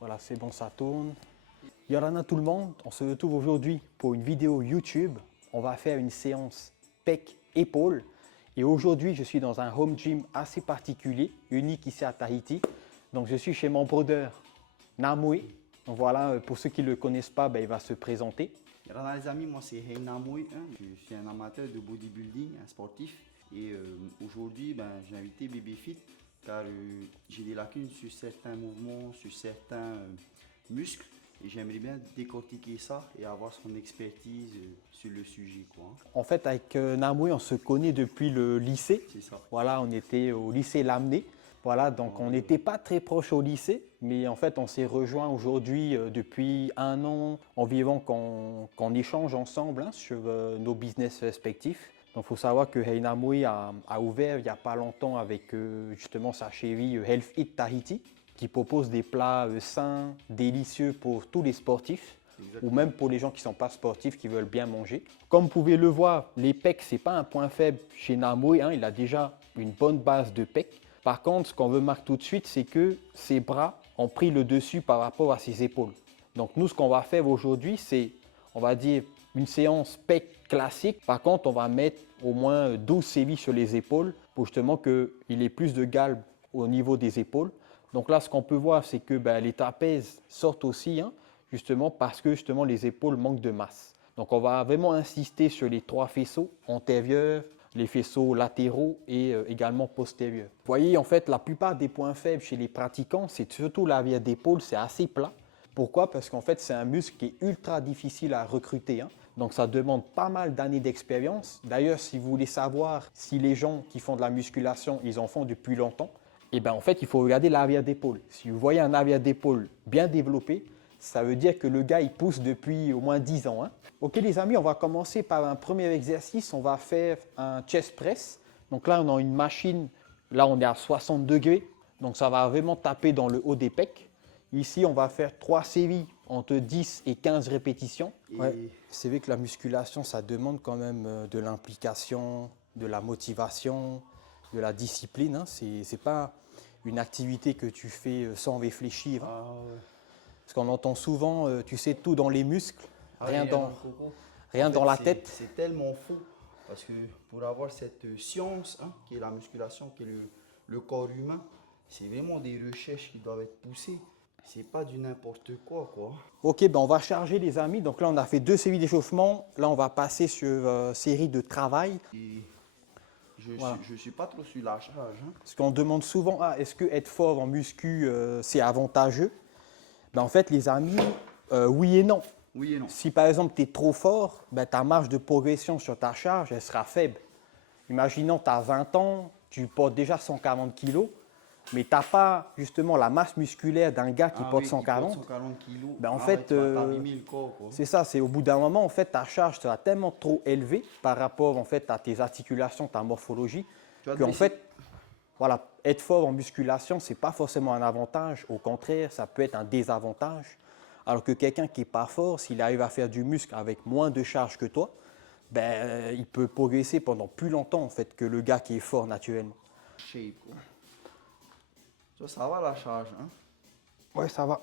Voilà, c'est bon, ça tourne. Yorana tout le monde, on se retrouve aujourd'hui pour une vidéo YouTube. On va faire une séance pec-épaule. Et aujourd'hui, je suis dans un home gym assez particulier, unique ici à Tahiti. Donc, je suis chez mon brother Namoué. Donc voilà, pour ceux qui ne le connaissent pas, il va se présenter. Alors les amis, moi c'est Heina Moui, je suis un amateur de bodybuilding, un sportif. Et aujourd'hui, j'ai invité BB car j'ai des lacunes sur certains mouvements, sur certains muscles. Et j'aimerais bien décortiquer ça et avoir son expertise sur le sujet, quoi. En fait, avec Namoué, on se connaît depuis le lycée. C'est ça. Voilà, on était au lycée Lamné. Voilà, donc on n'était pas très proches au lycée, mais en fait on s'est rejoints aujourd'hui depuis un an environ qu'on échange ensemble sur nos business respectifs. Donc il faut savoir que Heina Moui a ouvert il n'y a pas longtemps avec justement sa chérie Health Eat Tahiti, qui propose des plats sains, délicieux pour tous les sportifs. Exactement. Ou même pour les gens qui ne sont pas sportifs, qui veulent bien manger. Comme vous pouvez le voir, les pecs, ce n'est pas un point faible chez Namoué, il a déjà une bonne base de pecs. Par contre, ce qu'on remarque tout de suite, c'est que ses bras ont pris le dessus par rapport à ses épaules. Donc nous, ce qu'on va faire aujourd'hui, c'est, on va dire, une séance pec classique. Par contre, on va mettre au moins 12 séries sur les épaules pour justement qu'il ait plus de galbe au niveau des épaules. Donc là, ce qu'on peut voir, c'est que les trapèzes sortent aussi, justement parce que justement les épaules manquent de masse. Donc on va vraiment insister sur les trois faisceaux antérieurs, les faisceaux latéraux et également postérieurs. Vous voyez, en fait, la plupart des points faibles chez les pratiquants, c'est surtout l'arrière d'épaule, c'est assez plat. Pourquoi? Parce qu'en fait, c'est un muscle qui est ultra difficile à recruter. Donc, ça demande pas mal d'années d'expérience. D'ailleurs, si vous voulez savoir si les gens qui font de la musculation, ils en font depuis longtemps, en fait, il faut regarder l'arrière d'épaule. Si vous voyez un arrière d'épaule bien développé, ça veut dire que le gars, il pousse depuis au moins 10 ans. Ok les amis, on va commencer par un premier exercice. On va faire un chest press. Donc là, on a une machine. Là, on est à 60 degrés. Donc ça va vraiment taper dans le haut des pecs. Ici, on va faire 3 séries entre 10 et 15 répétitions. C'est vrai que la musculation, ça demande quand même de l'implication, de la motivation, de la discipline. Ce n'est pas une activité que tu fais sans réfléchir. Ah, ouais. Parce qu'on entend souvent, tu sais, tout dans les muscles, rien dans la tête. C'est tellement faux parce que pour avoir cette science qui est la musculation, qui est le corps humain, c'est vraiment des recherches qui doivent être poussées. C'est pas du n'importe quoi, quoi. Ok, on va charger les amis. Donc là, on a fait 2 séries d'échauffement. Là, on va passer sur série de travail. Et je suis pas trop sur la charge. Parce qu'on demande souvent, est-ce que être fort en muscu, c'est avantageux? En fait, les amis, oui et non. Oui et non. Si par exemple tu es trop fort, ta marge de progression sur ta charge, elle sera faible. Imaginons tu as 20 ans, tu portes déjà 140 kg, mais tu n'as pas justement la masse musculaire d'un gars qui porte 140. 140 kilos. En fait, c'est ça, c'est au bout d'un moment, en fait, ta charge sera tellement trop élevée par rapport en fait, à tes articulations, ta morphologie, qu'en fait, voilà, être fort en musculation, ce n'est pas forcément un avantage. Au contraire, ça peut être un désavantage. Alors que quelqu'un qui n'est pas fort, s'il arrive à faire du muscle avec moins de charge que toi, il peut progresser pendant plus longtemps en fait, que le gars qui est fort naturellement. Shape, quoi. Ça va la charge, Ouais, ça va.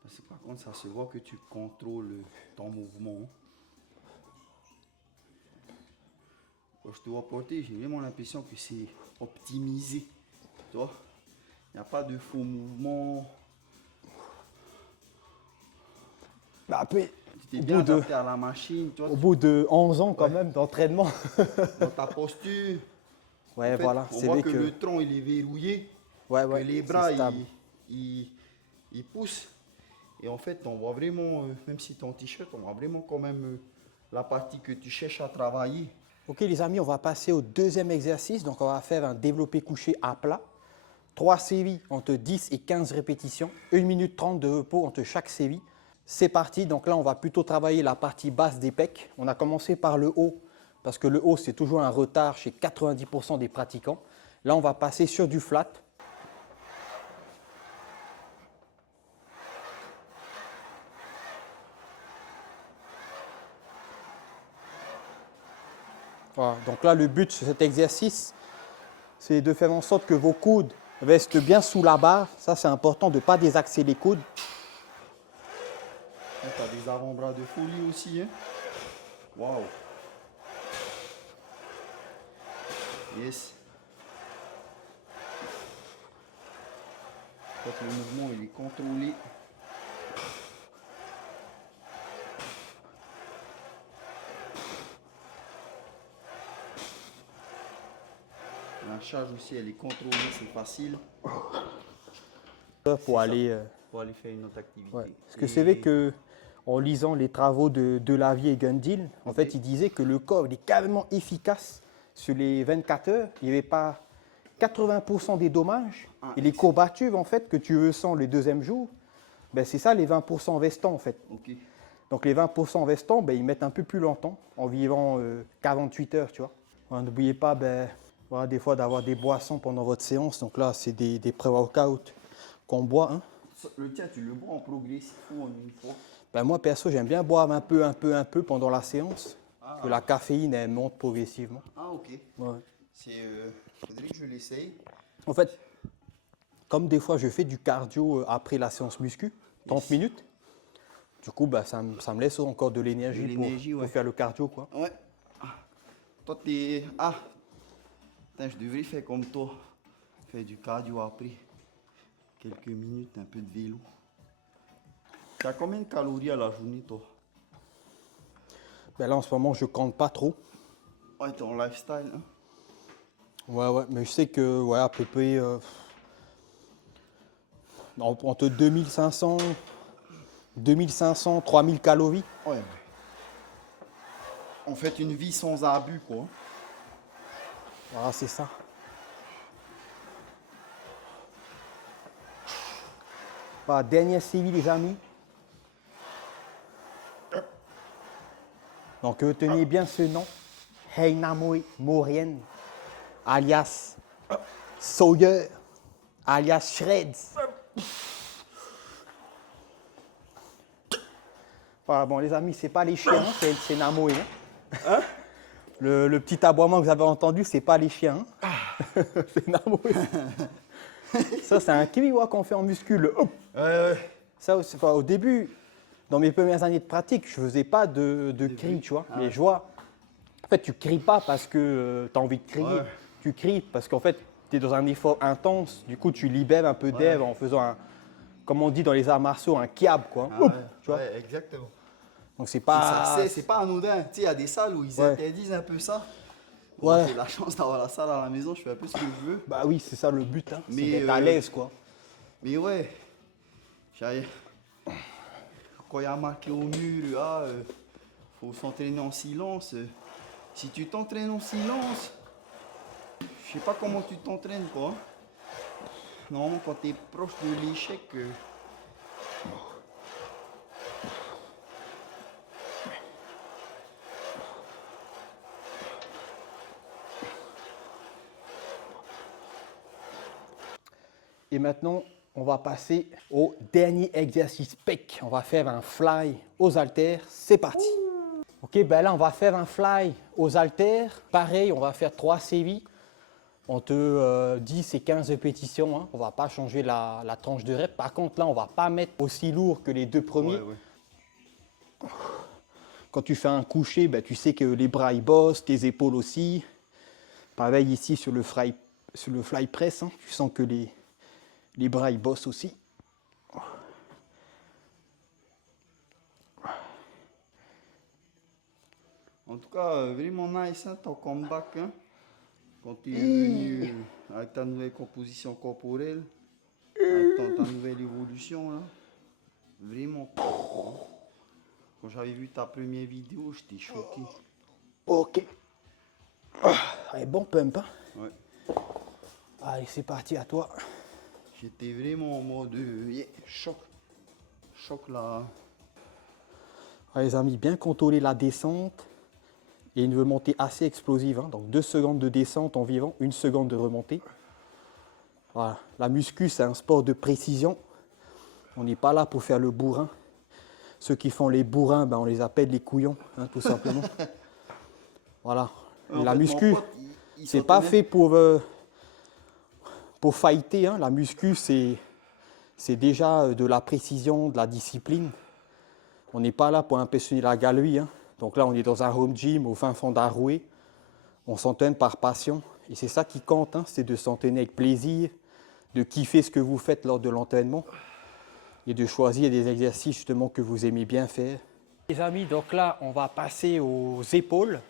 Parce que par contre, ça se voit que tu contrôles ton mouvement. Quand je te vois porter, j'ai vraiment l'impression que c'est optimisé. Tu vois, il n'y a pas de faux mouvements. Après, Tu t'es bien adapté à la machine. Tu vois, au bout de 11 ans quand même d'entraînement. dans ta posture. Ouais, En fait, voilà. on voit que le tronc il est verrouillé. Que les bras ils poussent. Et en fait, on voit vraiment, même si tu es en t-shirt, on voit vraiment quand même la partie que tu cherches à travailler. Ok les amis, on va passer au deuxième exercice. Donc on va faire un développé couché à plat. 3 séries entre 10 et 15 répétitions. 1 minute 30 de repos entre chaque série. C'est parti. Donc là, on va plutôt travailler la partie basse des pecs. On a commencé par le haut parce que le haut, c'est toujours un retard chez 90% des pratiquants. Là, on va passer sur du flat. Voilà. Voilà. Donc là, le but de cet exercice, c'est de faire en sorte que vos coudes restent bien sous la barre. Ça, c'est important de ne pas désaxer les coudes. Tu as des avant-bras de folie aussi. Hein? Waouh. Yes. En fait, le mouvement, il est contrôlé. La charge aussi, elle est contrôlée, c'est facile. Pour aller... Pour aller faire une autre activité. Ouais. Parce que c'est vrai que en lisant les travaux de Delavier et Gundil, en fait, il disait que le corps il est carrément efficace sur les 24 heures. Il n'y avait pas 80% des dommages. Et les courbatures, en fait, que tu ressens le deuxième jour, ben, c'est ça les 20% restants, en fait. Ok. Donc les 20% restants, ben, ils mettent un peu plus longtemps, environ 48 heures, tu vois. Ouais, n'oubliez pas, ben, voilà, des fois, d'avoir des boissons pendant votre séance. Donc là, c'est des pré-workouts qu'on boit, hein. Le tien, tu le bois en progressif ou en une fois? Ben moi, perso, j'aime bien boire un peu pendant la séance. Que la caféine, elle monte progressivement. Ah, ok. Ouais. Faudrait que je l'essaye. En fait, comme des fois, je fais du cardio après la séance muscu, 30 minutes. Du coup, ben, ça me laisse encore de l'énergie pour faire le cardio, quoi. Ouais. Toi, t'es... Ah. Putain, je devrais faire comme toi. Faire du cardio après. Quelques minutes, un peu de vélo. Tu as combien de calories à la journée, toi? Ben là, en ce moment, je compte pas trop. Ouais, ton lifestyle, hein? Ouais, mais je sais que, ouais, à peu près, entre 2500, 3000 calories. Ouais. On fait une vie sans abus, quoi. Voilà, c'est ça. Voilà, dernière série, les amis. Donc, retenez bien ce nom. Heinamoy Morien, alias Sawyer, alias Shreds. Voilà, bon, les amis, c'est pas les chiens, c'est Namoy. Hein? Le petit aboiement que vous avez entendu, c'est pas les chiens. Hein? C'est Namoy. Ça, c'est un kiwiwa qu'on fait en muscu. Ouais. Ça, enfin, au début, dans mes premières années de pratique, je faisais pas de cris, tu vois. Mais je vois, en fait, tu cries pas parce que tu as envie de crier. Ouais. Tu cries parce qu'en fait, tu es dans un effort intense. Du coup, tu libères un peu d'air en faisant comme on dit dans les arts martiaux, un kiab, quoi. Ah ouais. Tu vois. Ouais, exactement. Donc, c'est pas... C'est pas anodin. Tu sais, il y a des salles où ils interdisent un peu ça. Bon, Ouais. j'ai la chance d'avoir la salle à la maison, je fais un peu ce que je veux. Bah oui, c'est ça le but, hein. C'est Mais, d'être à l'aise, quoi. Mais ouais, quand il y a marqué au mur, faut s'entraîner en silence. Si tu t'entraînes en silence, je sais pas comment tu t'entraînes, quoi. Normalement, quand tu es proche de l'échec, Et maintenant, on va passer au dernier exercice pec. On va faire un fly aux haltères. C'est parti. Ok, ben là, on va faire un fly aux haltères. Pareil, on va faire 3 séries entre 10 et 15 répétitions. Hein. On ne va pas changer la tranche de rep. Par contre, là, on ne va pas mettre aussi lourd que les deux premiers. ouais. Quand tu fais un coucher, ben, tu sais que les bras ils bossent, tes épaules aussi. Pareil ici sur le fly press, hein. Tu sens que les bras ils bossent aussi. En tout cas, vraiment nice, hein, ton comeback. Hein, quand tu es venu avec ta nouvelle composition corporelle, avec ta nouvelle évolution. Là. Vraiment cool, quoi. Quand j'avais vu ta première vidéo, j'étais choqué. Ok. Allez, bon pump. Hein. Ouais. Allez, c'est parti à toi. J'étais vraiment en mode choc. Choc là. Allez, les amis, bien contrôler la descente. Et une remontée assez explosive. Hein. Donc 2 secondes de descente environ, 1 seconde de remontée. Voilà. La muscu, c'est un sport de précision. On n'est pas là pour faire le bourrin. Ceux qui font les bourrins, ben, on les appelle les couillons, hein, tout simplement. Voilà. En La fait, muscu, mon pote, il c'est pas s'entraînait. fait pour fighter, hein. La muscu, c'est déjà de la précision, de la discipline. On n'est pas là pour impressionner la galerie, hein. Donc là, on est dans un home gym au fin fond d'Arouet. On s'entraîne par passion. Et c'est ça qui compte, hein, c'est de s'entraîner avec plaisir, de kiffer ce que vous faites lors de l'entraînement et de choisir des exercices justement que vous aimez bien faire. Les amis, donc là, on va passer aux épaules.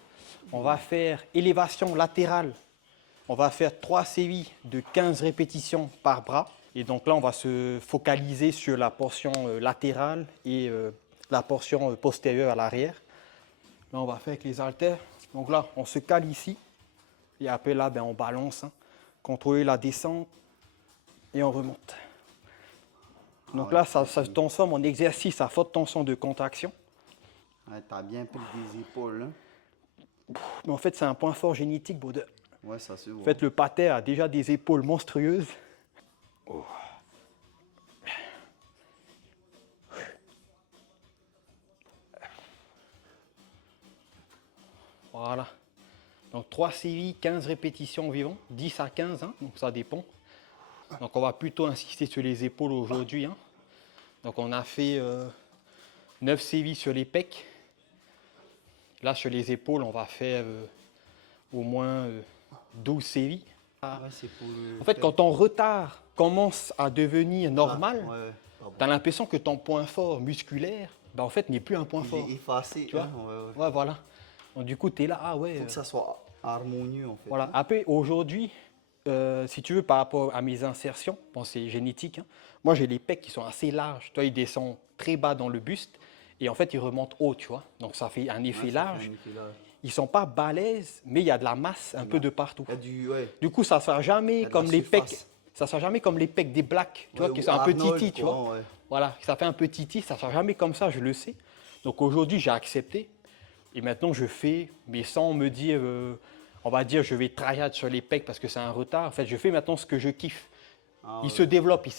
On va faire élévation latérale. On va faire 3 séries de 15 répétitions par bras. Et donc là, on va se focaliser sur la portion latérale et la portion postérieure à l'arrière. Là, on va faire avec les haltères. Donc là, on se cale ici. Et après, là, ben, on balance. Hein. Contrôler la descente et on remonte. Donc là, ça se transforme en exercice à forte tension de contraction. Ouais, t'as bien pris des épaules. Hein. Mais en fait, c'est un point fort génétique, Baudeur. Ouais, ça se voit. En fait, le pater a déjà des épaules monstrueuses. Oh. Voilà. Donc 3 séries, 15 répétitions environ, 10 à 15, hein, donc ça dépend. Donc on va plutôt insister sur les épaules aujourd'hui. Hein. Donc on a fait 9 séries sur les pecs. Là sur les épaules, on va faire au moins 12 séries. Ouais, c'est pour En fait, quand ton retard commence à devenir normal, ouais, ouais, tu as l'impression que ton point fort musculaire, ben, en fait, n'est plus un point il fort. est effacé. Tu vois? Hein, ouais. Ouais, voilà. Donc du coup, tu es là, ah ouais. Faut que ça soit harmonieux en fait. Voilà. Hein. Après, aujourd'hui, si tu veux, par rapport à mes insertions, bon, c'est génétique. Hein. Moi, j'ai les pecs qui sont assez larges. Toi, ils descendent très bas dans le buste et en fait, ils remontent haut, tu vois. Donc, ça fait un effet Ouais, ça large. fait un effet large. Ils sont pas balèzes, mais il y a de la masse un peu de partout. Il y a du, ouais. Du coup, ça ne sera Il y jamais a de comme la les pecs. surface. Ça sera jamais comme les pecs des blacks, tu Ouais, vois, qui ou sont un peu Arnold, titi, tu quoi, vois. ouais. Voilà, ça fait un peu titi, ça ne sera jamais comme ça, je le sais. Donc aujourd'hui, j'ai accepté. Et maintenant, je fais, mais sans me dire, on va dire, je vais tryhard sur les pecs parce que c'est un retard. En fait, je fais maintenant ce que je kiffe. Ah, Il ouais. se développe, il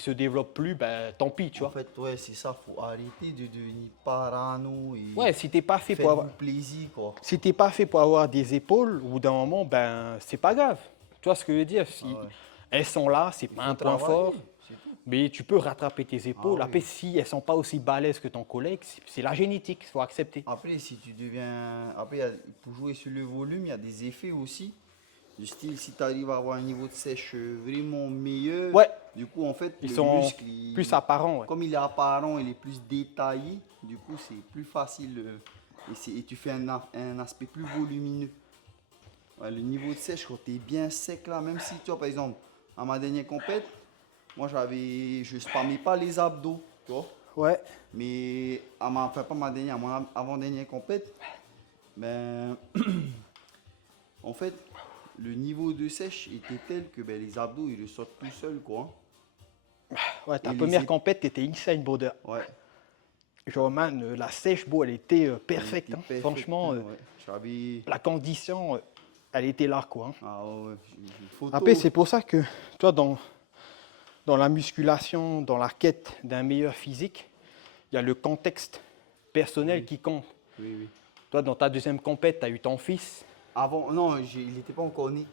se développe plus, ben tant pis, tu En vois. fait, ouais, c'est ça, faut arrêter de devenir parano et Ouais, si t'es pas fait pour faire avoir, plaisir, quoi. si t'es pas fait pour avoir des épaules, au bout d'un moment, ben c'est pas grave. Tu vois ce que je veux dire? Si Ah ouais. elles sont là, c'est pas un point fort. C'est tout. Mais tu peux rattraper tes épaules. Ah oui. Après, si elles ne sont pas aussi balèzes que ton collègue, c'est la génétique, il faut accepter. Après, si tu deviens. Après, pour jouer sur le volume, il y a des effets aussi. Du style, si tu arrives à avoir un niveau de sèche vraiment meilleur, Ouais, du coup, en fait, ils le sont muscle, plus apparents. Ouais. comme il est apparent, il est plus détaillé, du coup, c'est plus facile et tu fais un aspect plus volumineux. Ouais, le niveau de sèche, quand tu es bien sec là, même si tu vois, par exemple, à ma dernière compète, moi, je spammais pas les abdos, tu vois. Ouais. Mais enfin, pas ma dernière, à mon avant-dernière compète, ben, en fait, le niveau de sèche était tel que ben, les abdos, ils ressortent tout seuls, quoi. Ouais, ta Et première les compète, t'étais insane, Border. Ouais. Genre, man, la sèche, bon, elle était parfaite. il était Hein. parfait, Franchement, ouais. J'avais. la condition, elle était là, quoi. Hein. Ah ouais, j'ai une photo. Après, c'est pour ça que, toi, dans la musculation, dans la quête d'un meilleur physique, il y a le contexte personnel qui compte. Oui, oui. Toi, dans ta deuxième compète, tu as eu ton fils. Avant, non, il n'était pas encore né.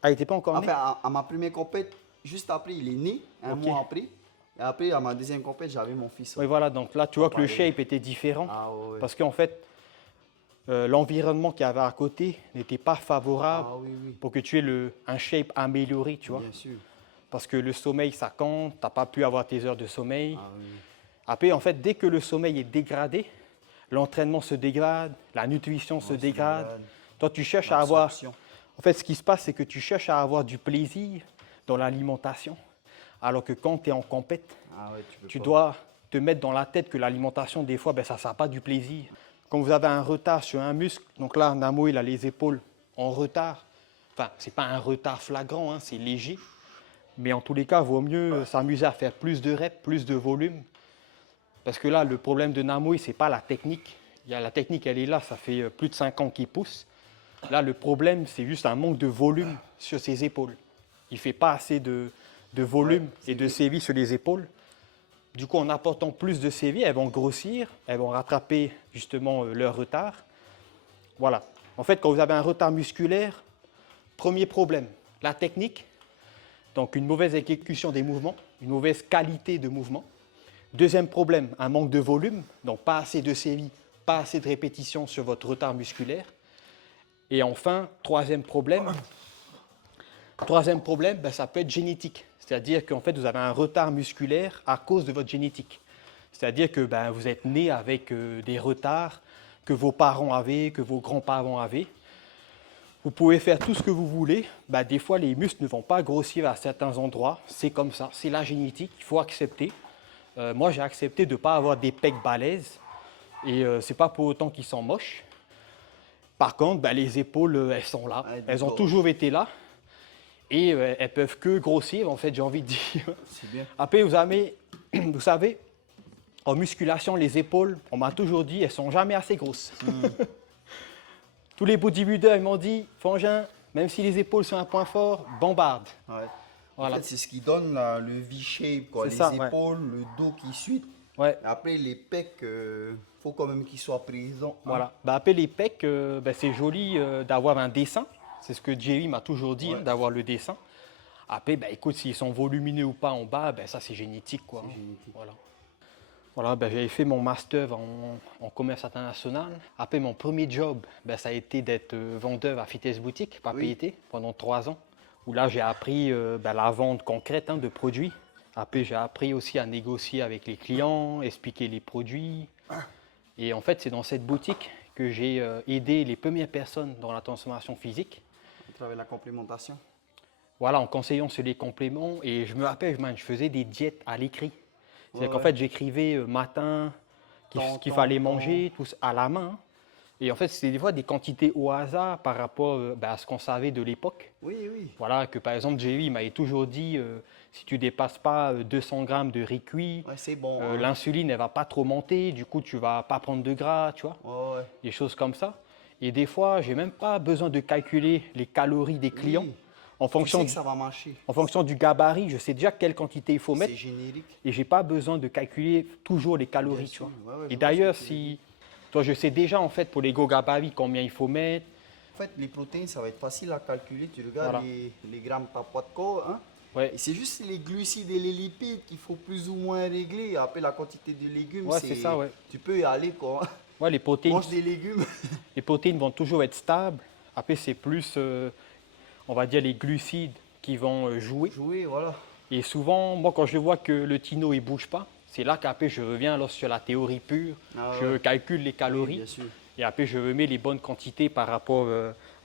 Ah, il n'était pas encore né? Enfin, à ma première compète, juste après, il est né, un Ok. mois après. Et après, à ma deuxième compète, j'avais mon fils. Oui, voilà. Donc là, tu vois que le pareil. shape était différent. Ah ouais. Parce qu'en fait, l'environnement qu'il y avait à côté n'était pas favorable Ah oui, oui. pour que tu aies un shape amélioré, tu vois. Bien sûr. Parce que le sommeil, ça compte. Tu n'as pas pu avoir tes heures de sommeil. Ah oui. Après, en fait, dès que le sommeil est dégradé, l'entraînement se dégrade, la nutrition se Ouais, dégrade. c'est Toi, tu cherches à avoir... l'absorption. En fait, ce qui se passe, c'est que tu cherches à avoir du plaisir dans l'alimentation. Alors que quand tu es en compète, Ah ouais, tu peux pas. dois te mettre dans la tête que l'alimentation, des fois, ben, ça ne sert pas du plaisir. Quand vous avez un retard sur un muscle, donc là, Namo, il a les épaules en retard. Enfin, ce n'est pas un retard flagrant, hein, c'est léger. Mais en tous les cas, il vaut mieux s'amuser à faire plus de reps, plus de volume. Parce que là, le problème de Namoy, ce n'est pas la technique. La technique, elle est là, ça fait plus de 5 ans qu'il pousse. Là, le problème, c'est juste un manque de volume sur ses épaules. Il ne fait pas assez de volume et de séries sur les épaules. Du coup, en apportant plus de séries, elles vont grossir, elles vont rattraper justement leur retard. Voilà. En fait, quand vous avez un retard musculaire, premier problème, la technique, donc une mauvaise exécution des mouvements, une mauvaise qualité de mouvement. Deuxième problème, un manque de volume, donc pas assez de séries, pas assez de répétitions sur votre retard musculaire. Et enfin, troisième problème, ben, ça peut être génétique. C'est-à-dire qu'en fait, vous avez un retard musculaire à cause de votre génétique. C'est-à-dire que ben, vous êtes né avec des retards que vos parents avaient, que vos grands-parents avaient. Vous pouvez faire tout ce que vous voulez. Ben, des fois, les muscles ne vont pas grossir à certains endroits. C'est comme ça, c'est la génétique, il faut accepter. Moi, j'ai accepté de ne pas avoir des pecs balèzes. Et c'est pas pour autant qu'ils sont moches. Par contre, ben, les épaules, elles sont là. Elles ont toujours été là. Et elles peuvent que grossir, en fait, j'ai envie de dire. C'est bien. Après, vous savez, en musculation, les épaules, on m'a toujours dit, elles sont jamais assez grosses. Tous les bodybuilders, ils m'ont dit, Frangin, même si les épaules sont un point fort, bombarde. Ouais. Voilà. En fait, c'est ce qui donne le V-shape, quoi. C'est Les ça, ouais. épaules, le dos qui suit. Ouais. Après, les pecs, faut quand même qu'ils soient présents. Hein. Voilà. Ben, après les pecs, ben, c'est joli d'avoir un dessin. C'est ce que Jerry m'a toujours dit, Ouais. hein, d'avoir le dessin. Après, ben, écoute, s'ils sont volumineux ou pas en bas, ben, ça c'est génétique, quoi. C'est génétique. Voilà. Voilà, ben, j'avais fait mon master en commerce international. Après, mon premier job, ben, ça a été d'être vendeur à Fitness Boutique, propriété, pendant 3 ans. Où là, j'ai appris ben, la vente concrète de produits. Après, j'ai appris aussi à négocier avec les clients, expliquer les produits. Et en fait, c'est dans cette boutique que j'ai aidé les premières personnes dans la transformation physique. À travers la complémentation. Voilà, en conseillant sur les compléments. Et je me rappelle, je faisais des diètes à l'écrit. C'est-à-dire qu'en Ouais. fait, j'écrivais matin Temps, qu'il temps, fallait temps. manger, tout à la main. Et en fait, c'était des fois des quantités au hasard par rapport ben, à ce qu'on savait de l'époque. Oui, oui. Voilà, que par exemple, Jerry m'avait toujours dit, si tu dépasses pas 200 grammes de riz cuit, Ouais, c'est bon. Hein. l'insuline, elle va pas trop monter, du coup, tu vas pas prendre de gras, tu vois, Ouais, ouais. des choses comme ça. Et des fois, j'ai même pas besoin de calculer les calories des clients. Oui. En Tu fonction, sais que ça va marcher. en fonction du gabarit, je sais déjà quelle quantité il faut mettre. C'est générique. Et j'ai pas besoin de calculer toujours les calories, Bien tu sûr, vois. ouais, ouais, je Et vois d'ailleurs, ce que tu veux si toi, je sais déjà en fait pour les gros gabarits combien il faut mettre. En fait, les protéines, ça va être facile à calculer. Tu regardes Voilà. les grammes par poids de corps. Hein? Ouais, Et c'est juste les glucides et les lipides qu'il faut plus ou moins régler. Après, la quantité de légumes, Ouais, c'est ça, ouais. Tu peux y aller, quoi. ouais, Mange des légumes. les protéines vont toujours être stables. Après, c'est plus, on va dire, les glucides qui vont jouer. Jouer, voilà. Et souvent, moi, quand je vois que le tino il bouge pas, c'est là qu'après je reviens alors sur la théorie pure. Ah Je ouais. calcule les Oui, calories. bien sûr. Et après, je mets les bonnes quantités par rapport,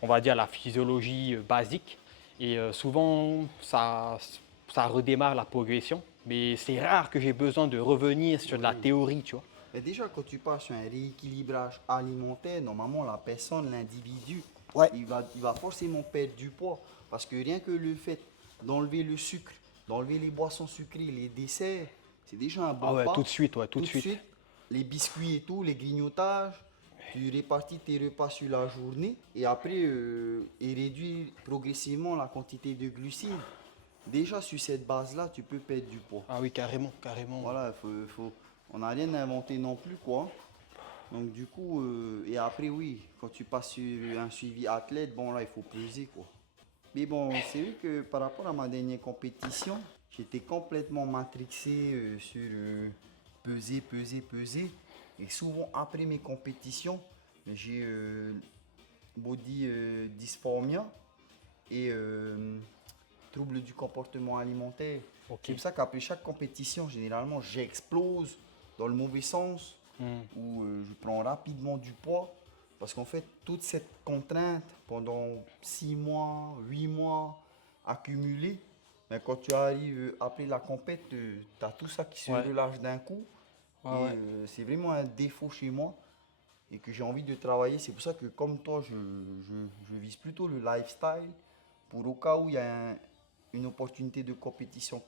on va dire, à la physiologie basique. Et souvent, ça redémarre la progression. Mais c'est rare que j'ai besoin de revenir sur de la Oui. théorie, tu vois. Mais déjà, quand tu pars sur un rééquilibrage alimentaire, normalement, la personne, l'individu, Ouais. il va forcément perdre du poids. Parce que rien que le fait d'enlever le sucre, d'enlever les boissons sucrées, les desserts, c'est déjà un bon Ah ouais, pas. tout de suite, ouais, tout de suite. Les biscuits et tout, les grignotages, tu répartis tes repas sur la journée et après, et réduire progressivement la quantité de glucides. Déjà, sur cette base-là, tu peux perdre du poids. Ah oui, carrément, carrément. Voilà, on n'a rien inventé non plus, quoi. Donc, du coup, et après, oui, quand tu passes sur un suivi athlète, bon, là, il faut peser, quoi. Mais bon, c'est vrai que par rapport à ma dernière compétition, j'étais complètement matrixé sur peser, peser, peser. Et souvent, après mes compétitions, j'ai body dysphoria et trouble du comportement alimentaire. Ok. C'est pour ça qu'après chaque compétition, généralement, j'explose dans le mauvais sens, où je prends rapidement du poids. Parce qu'en fait, toute cette contrainte pendant 6 mois, 8 mois accumulée, mais quand tu arrives après la compète, tu as tout ça qui se Ouais. relâche d'un coup. Ouais, et ouais. c'est vraiment un défaut chez moi et que j'ai envie de travailler. C'est pour ça que comme toi, je vise plutôt le lifestyle pour au cas où il y a une opportunité de compétition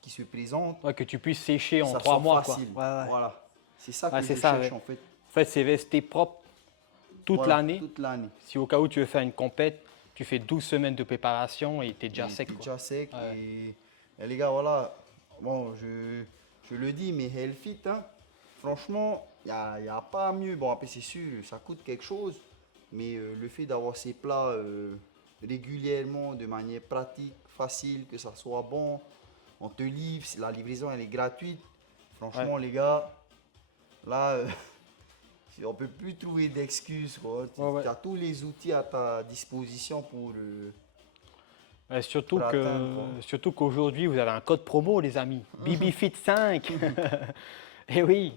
qui se présente. Ouais, que tu puisses sécher en ça 3 soit mois, facile. quoi. Ouais, ouais. Voilà. C'est ça Ouais, que c'est je ça, cherche ouais. en fait. En fait, c'est rester propre toute Voilà, l'année. Toute l'année. Si au cas où tu veux faire une compète, tu fais 12 semaines de préparation et tu es déjà Et sec, t'es quoi. déjà sec. Ouais. Et les gars, voilà. Bon, je le dis, mais Hellfit, hein, franchement, il n'y a pas mieux. Bon, après, c'est sûr, ça coûte quelque chose. mais le fait d'avoir ces plats régulièrement, de manière pratique, facile, que ça soit bon, on te livre, la livraison elle est gratuite. Franchement, les gars, là, on peut plus trouver d'excuses, quoi. Tu as tous les outils à ta disposition pour Surtout pour que, atteindre, quoi. surtout qu'aujourd'hui, vous avez un code promo, les amis. BBFit5. Et oui.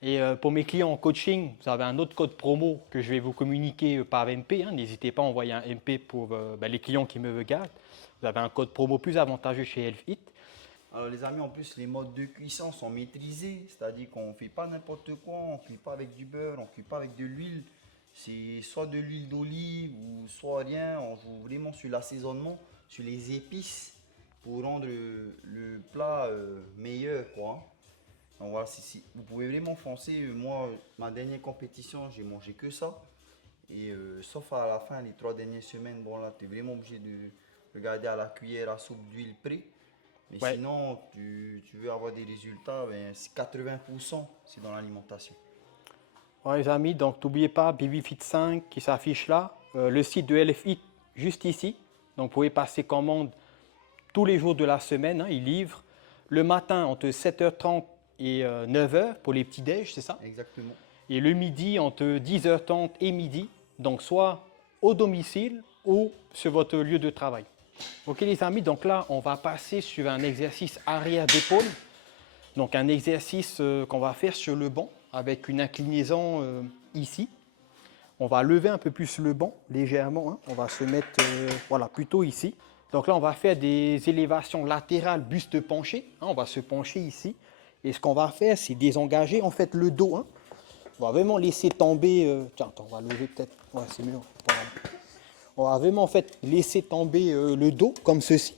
Et pour mes clients en coaching, vous avez un autre code promo que je vais vous communiquer par MP. Hein. N'hésitez pas à envoyer un MP pour les clients qui me regardent. Vous avez un code promo plus avantageux chez Healthit. Alors les amis, en plus les modes de cuisson sont maîtrisés, c'est-à-dire qu'on ne fait pas n'importe quoi, on ne cuit pas avec du beurre, on ne cuit pas avec de l'huile. C'est soit de l'huile d'olive ou soit rien, on joue vraiment sur l'assaisonnement, sur les épices pour rendre le plat meilleur, quoi. Donc voilà, vous pouvez vraiment foncer. Moi, ma dernière compétition, j'ai mangé que ça. Et sauf à la fin, les 3 dernières semaines, bon là, tu es vraiment obligé de regarder à la cuillère à soupe d'huile près. Mais sinon, tu veux avoir des résultats, ben, 80% c'est dans l'alimentation. Ouais, les amis, donc n'oubliez pas BBFit5 qui s'affiche là. Le site de LFIT juste ici. Donc vous pouvez passer commande tous les jours de la semaine. Hein, ils livrent le matin entre 7h30 et 9h pour les petits déj, c'est ça? Exactement. Et le midi entre 10h30 et midi. Donc soit au domicile ou sur votre lieu de travail. Ok les amis, donc là on va passer sur un exercice arrière d'épaule. Donc un exercice qu'on va faire sur le banc avec une inclinaison ici. On va lever un peu plus le banc légèrement. Hein. On va se mettre voilà, plutôt ici. Donc là on va faire des élévations latérales buste penché. Hein. On va se pencher ici. Et ce qu'on va faire c'est désengager en fait le dos. Hein. On va vraiment laisser tomber. Tiens, attends, on va lever peut-être. Ouais, c'est mieux. Voilà. On va vraiment en fait laisser tomber le dos comme ceci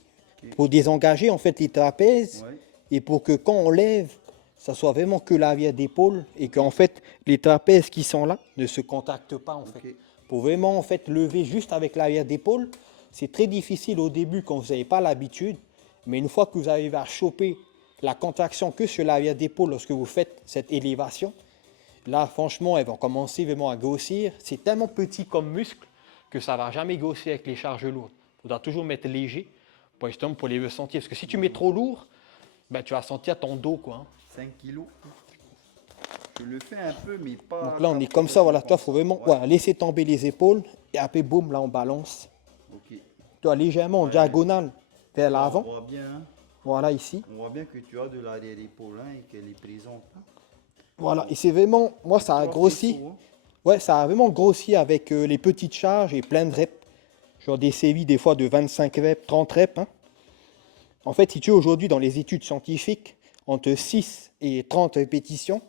pour désengager en fait les trapèzes et pour que quand on lève, ça soit vraiment que l'arrière d'épaule et qu'en fait les trapèzes qui sont là ne se contactent pas en fait. Pour vraiment en fait lever juste avec l'arrière d'épaule, c'est très difficile au début quand vous n'avez pas l'habitude, mais une fois que vous arrivez à choper la contraction que sur l'arrière d'épaule lorsque vous faites cette élévation, là franchement elles vont commencer vraiment à grossir. C'est tellement petit comme muscle que ça ne va jamais grossir avec les charges lourdes. Il faudra toujours mettre léger pour, justement, pour les ressentir. Parce que si tu mets trop lourd, ben, tu vas sentir ton dos. Quoi, hein. 5 kilos. Je le fais un peu, mais pas... Donc là, on est comme ça. Voilà, toi, il faut vraiment laisser tomber les épaules. Et après, boum, là, on balance. Toi, légèrement en diagonale vers l'avant. On voit bien. Voilà, ici. On voit bien que tu as de l'arrière-épaule et qu'elle est présente. Hein. Voilà, et c'est vraiment... Moi, ça a grossi. Ouais, ça a vraiment grossi avec les petites charges et plein de reps. Genre des séries des fois de 25 reps, 30 reps. Hein. En fait, si tu es aujourd'hui dans les études scientifiques, entre 6 et 30 répétitions,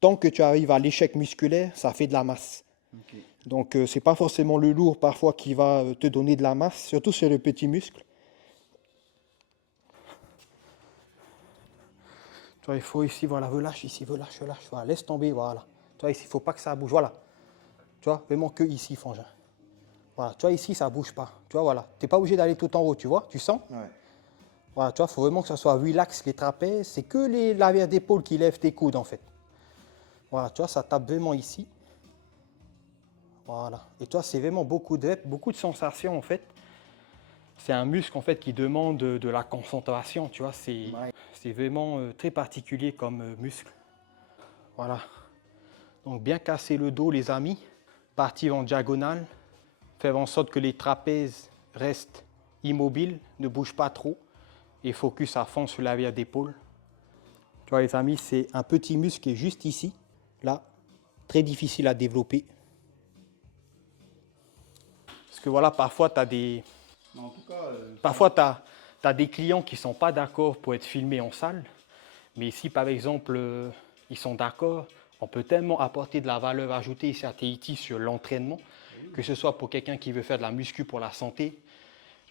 tant que tu arrives à l'échec musculaire, ça fait de la masse. Donc, ce n'est pas forcément le lourd parfois qui va te donner de la masse, surtout sur le petit muscle. Toi, il faut ici, voilà, relâche ici, relâche. Voilà, laisse tomber, voilà. Toi, ici, il ne faut pas que ça bouge, voilà. Tu vois, vraiment que ici, frangin. Voilà, tu vois, ici, ça ne bouge pas. Tu vois, voilà. Tu n'es pas obligé d'aller tout en haut, tu vois, tu sens? Voilà, tu vois, il faut vraiment que ça soit relax, les trapèzes. C'est que l'arrière d'épaule qui lève tes coudes, en fait. Voilà, tu vois, ça tape vraiment ici. Voilà. Et toi, c'est vraiment beaucoup de reps, beaucoup de sensations, en fait. C'est un muscle, en fait, qui demande de la concentration, tu vois. C'est vraiment très particulier comme muscle. Voilà. Donc, bien casser le dos, les amis. Partir en diagonale. Faire en sorte que les trapèzes restent immobiles, ne bougent pas trop. Et focus à fond sur l'arrière d'épaule. Tu vois, les amis, c'est un petit muscle qui est juste ici. Là, très difficile à développer. Parce que voilà, parfois, tu as des... Parfois, tu as des clients qui ne sont pas d'accord pour être filmés en salle. Mais si, par exemple, ils sont d'accord, on peut tellement apporter de la valeur ajoutée ici à TIT sur l'entraînement, que ce soit pour quelqu'un qui veut faire de la muscu pour la santé,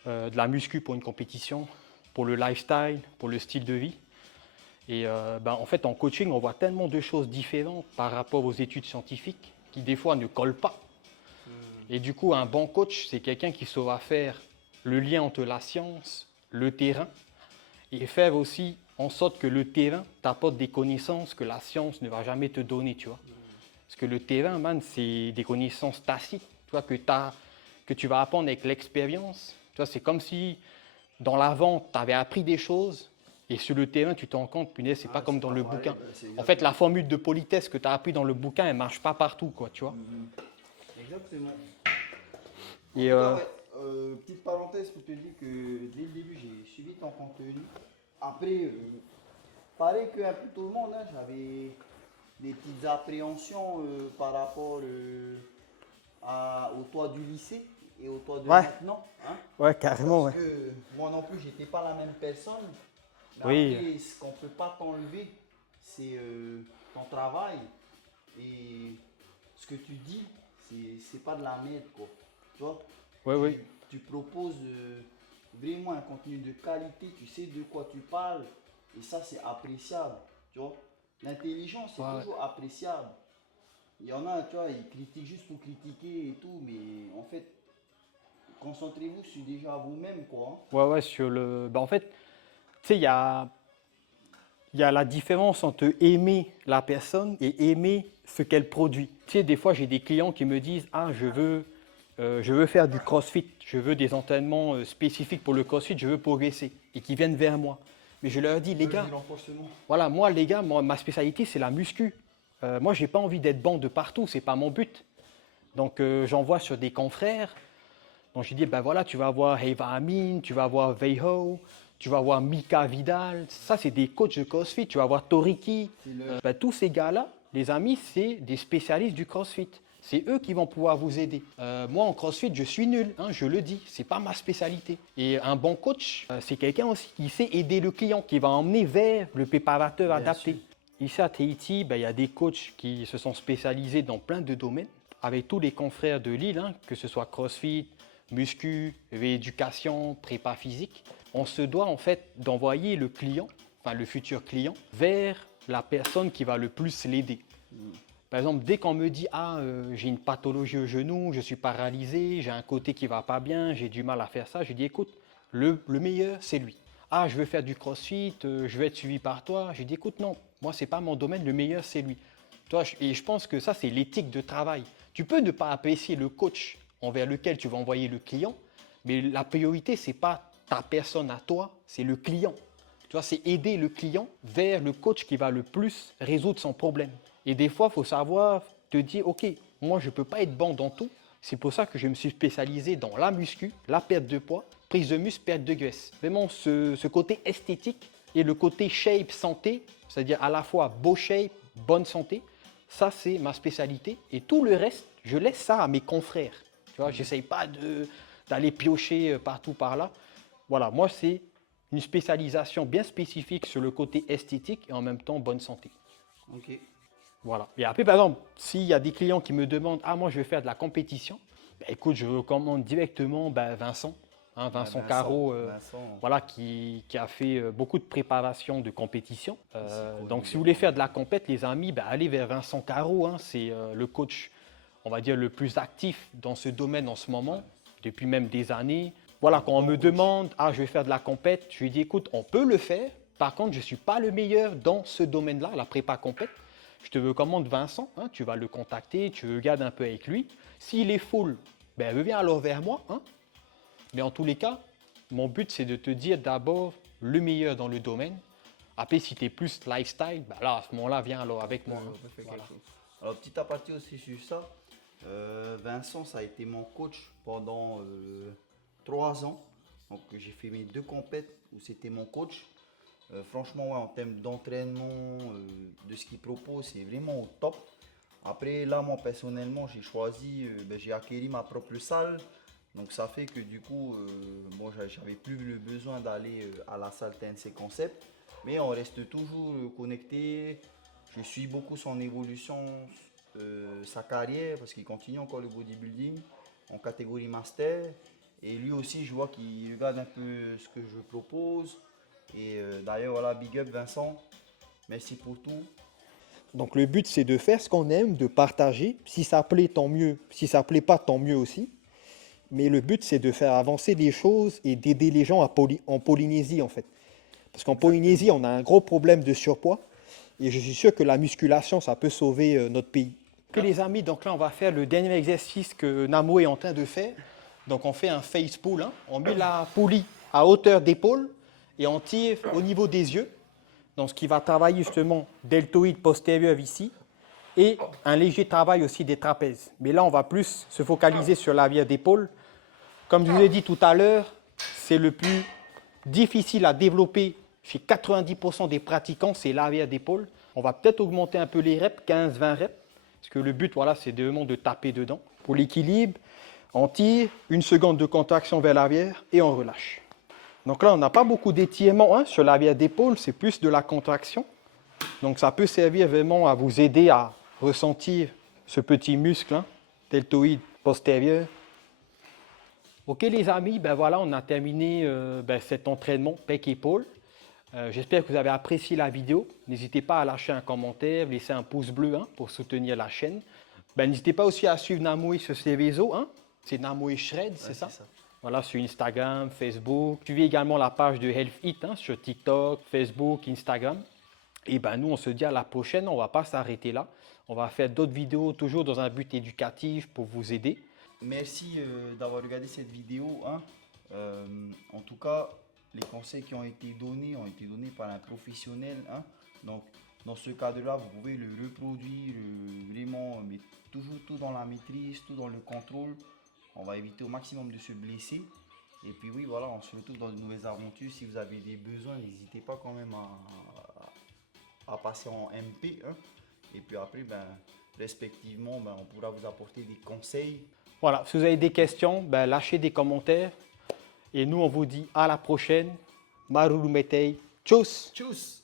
de la muscu pour une compétition, pour le lifestyle, pour le style de vie. Et en fait, en coaching, on voit tellement de choses différentes par rapport aux études scientifiques qui, des fois, ne collent pas. Et du coup, un bon coach, c'est quelqu'un qui saura faire le lien entre la science, le terrain, et faire aussi en sorte que le terrain t'apporte des connaissances que la science ne va jamais te donner, tu vois. Parce que le terrain, man, c'est des connaissances tacites. tu vois, que tu vas apprendre avec l'expérience. Tu vois, c'est comme si dans la vente, tu avais appris des choses et sur le terrain, tu te rends compte, punaise, c'est pas comme dans le bouquin. En fait, la formule de politesse que tu as appris dans le bouquin, elle marche pas partout, quoi, tu vois. Exactement. Et, En tout cas, ouais, petite parenthèse pour te dire que dès le début, j'ai suivi ton contenu. Après, pareil que un peu tout le monde, hein, j'avais des petites appréhensions par rapport au toit du lycée et au toit de Ouais. maintenant. Hein, Ouais, carrément, parce que moi non plus, j'étais pas la même personne. Mais Oui. après, ce qu'on peut pas t'enlever, c'est ton travail. Et ce que tu dis, c'est pas de la merde, quoi. Tu vois? Ouais, oui. Tu proposes vraiment un contenu de qualité, tu sais de quoi tu parles, et ça c'est appréciable, tu vois. L'intelligence c'est toujours appréciable. Il y en a, tu vois, ils critiquent juste pour critiquer et tout, mais en fait, concentrez-vous sur déjà vous-même, quoi. Hein. Ouais, ouais, sur le. En fait, tu sais, il y a la différence entre aimer la personne et aimer ce qu'elle produit. Tu sais, des fois, j'ai des clients qui me disent: ah, je veux faire du crossfit, je veux des entraînements spécifiques pour le crossfit, je veux progresser, et qui viennent vers moi. Mais je leur dis: les gars, voilà, moi, les gars, ma spécialité, c'est la muscu. Moi, j'ai pas envie d'être bon de partout, c'est pas mon but. Donc, j'envoie sur des confrères. Donc, je dis: ben voilà, tu vas avoir Eva Amin, tu vas avoir Veiho, tu vas avoir Mika Vidal. Ça, c'est des coachs de CrossFit. Tu vas avoir Toriki. Tous ces gars-là, les amis, c'est des spécialistes du CrossFit. C'est eux qui vont pouvoir vous aider. Moi, en CrossFit, je suis nul, hein, je le dis. C'est pas ma spécialité. Et un bon coach, c'est quelqu'un aussi qui sait aider le client, qui va emmener vers le préparateur adapté. Ici à Tahiti, il y a des coachs qui se sont spécialisés dans plein de domaines, avec tous les confrères de Lille, hein, que ce soit CrossFit, muscu, rééducation, prépa physique. On se doit en fait d'envoyer le client, enfin le futur client, vers la personne qui va le plus l'aider. Par exemple, dès qu'on me dit: ah, j'ai une pathologie au genou, je suis paralysé, j'ai un côté qui va pas bien, j'ai du mal à faire ça, je dis: écoute, le meilleur, c'est lui. Ah, je veux faire du crossfit, je veux être suivi par toi. Je dis: écoute, non, moi, c'est pas mon domaine, le meilleur, c'est lui. Toi, et je pense que ça, c'est l'éthique de travail. Tu peux ne pas apprécier le coach envers lequel tu vas envoyer le client, mais la priorité, c'est pas ta personne à toi, c'est le client. Tu vois, c'est aider le client vers le coach qui va le plus résoudre son problème. Et des fois, il faut savoir te dire: ok, moi, je ne peux pas être bon dans tout. C'est pour ça que je me suis spécialisé dans la muscu, la perte de poids, prise de muscle, perte de graisse. Vraiment, ce côté esthétique et le côté shape santé, c'est-à-dire à la fois beau shape, bonne santé, ça, c'est ma spécialité. Et tout le reste, je laisse ça à mes confrères. Tu vois, j'essaye pas d'aller piocher partout par là. Voilà, moi, c'est une spécialisation bien spécifique sur le côté esthétique et en même temps bonne santé. Ok. Voilà. Et après, par exemple, s'il y a des clients qui me demandent: ah, moi, je vais faire de la compétition, écoute, je recommande directement Vincent. Hein, Vincent Caro, voilà, qui a fait beaucoup de préparation de compétition. Donc, si vous voulez faire de la compète, les amis, allez vers Vincent Caro. Hein, c'est le coach, on va dire, le plus actif dans ce domaine en ce moment, depuis même des années. Voilà, quand on me demande: ah, je vais faire de la compète, je lui dis: écoute, on peut le faire. Par contre, je ne suis pas le meilleur dans ce domaine-là, la prépa compète. Je te recommande Vincent, hein, tu vas le contacter, tu regardes un peu avec lui. S'il est full, reviens alors vers moi. Hein. Mais en tous les cas, mon but, c'est de te dire d'abord le meilleur dans le domaine. Après, si tu es plus lifestyle, là, à ce moment-là, viens alors avec moi. Voilà. Alors, petit aparté aussi sur ça. Vincent, ça a été mon coach pendant 3 ans. Donc, j'ai fait mes 2 compètes où c'était mon coach. Franchement, ouais, en termes d'entraînement, de ce qu'il propose, c'est vraiment au top. Après, là, moi, personnellement, j'ai choisi, j'ai acquis ma propre salle. Donc, ça fait que du coup, moi, j'avais plus le besoin d'aller à la salle TNC Concept. Mais on reste toujours connecté. Je suis beaucoup son évolution, sa carrière, parce qu'il continue encore le bodybuilding en catégorie master. Et lui aussi, je vois qu'il regarde un peu ce que je propose. Et d'ailleurs, voilà, big up Vincent, merci pour tout. Donc le but, c'est de faire ce qu'on aime, de partager. Si ça plaît, tant mieux. Si ça plaît pas, tant mieux aussi. Mais le but, c'est de faire avancer les choses et d'aider les gens en Polynésie, en fait. Parce qu'en Polynésie, on a un gros problème de surpoids. Et je suis sûr que la musculation, ça peut sauver notre pays. Ok les amis, donc là on va faire le dernier exercice que Namo est en train de faire. Donc on fait un face pull, hein. On met la poulie à hauteur d'épaule et on tire au niveau des yeux. Donc ce qui va travailler justement deltoïde postérieur ici et un léger travail aussi des trapèzes. Mais là on va plus se focaliser sur l'arrière d'épaule. Comme je vous ai dit tout à l'heure, c'est le plus difficile à développer chez 90% des pratiquants, c'est l'arrière d'épaule. On va peut-être augmenter un peu les reps, 15-20 reps, parce que le but, voilà, c'est vraiment de taper dedans. Pour l'équilibre, on tire, 1 seconde de contraction vers l'arrière et on relâche. Donc là, on n'a pas beaucoup d'étirement hein, sur l'arrière d'épaule, c'est plus de la contraction. Donc ça peut servir vraiment à vous aider à ressentir ce petit muscle hein, deltoïde postérieur. Ok les amis, ben voilà, on a terminé cet entraînement pec-épaule. J'espère que vous avez apprécié la vidéo. N'hésitez pas à lâcher un commentaire, laisser un pouce bleu hein, pour soutenir la chaîne. N'hésitez pas aussi à suivre Namoé sur ses réseaux. Hein. C'est Namoé Shred, c'est ça? Voilà, sur Instagram, Facebook. Suivez également la page de Health It hein, sur TikTok, Facebook, Instagram. Et nous, on se dit à la prochaine. On ne va pas s'arrêter là. On va faire d'autres vidéos, toujours dans un but éducatif pour vous aider. Merci d'avoir regardé cette vidéo. Hein. En tout cas, les conseils qui ont été donnés par un professionnel. Hein. Donc, dans ce cadre-là, vous pouvez le reproduire vraiment, mais toujours tout dans la maîtrise, tout dans le contrôle. On va éviter au maximum de se blesser. Et puis oui, voilà, on se retrouve dans de nouvelles aventures. Si vous avez des besoins, n'hésitez pas quand même à passer en MP. Hein. Et puis après, respectivement, on pourra vous apporter des conseils. Voilà, si vous avez des questions, lâchez des commentaires. Et nous, on vous dit à la prochaine. Maruru Metei. Tchuss! Tchuss!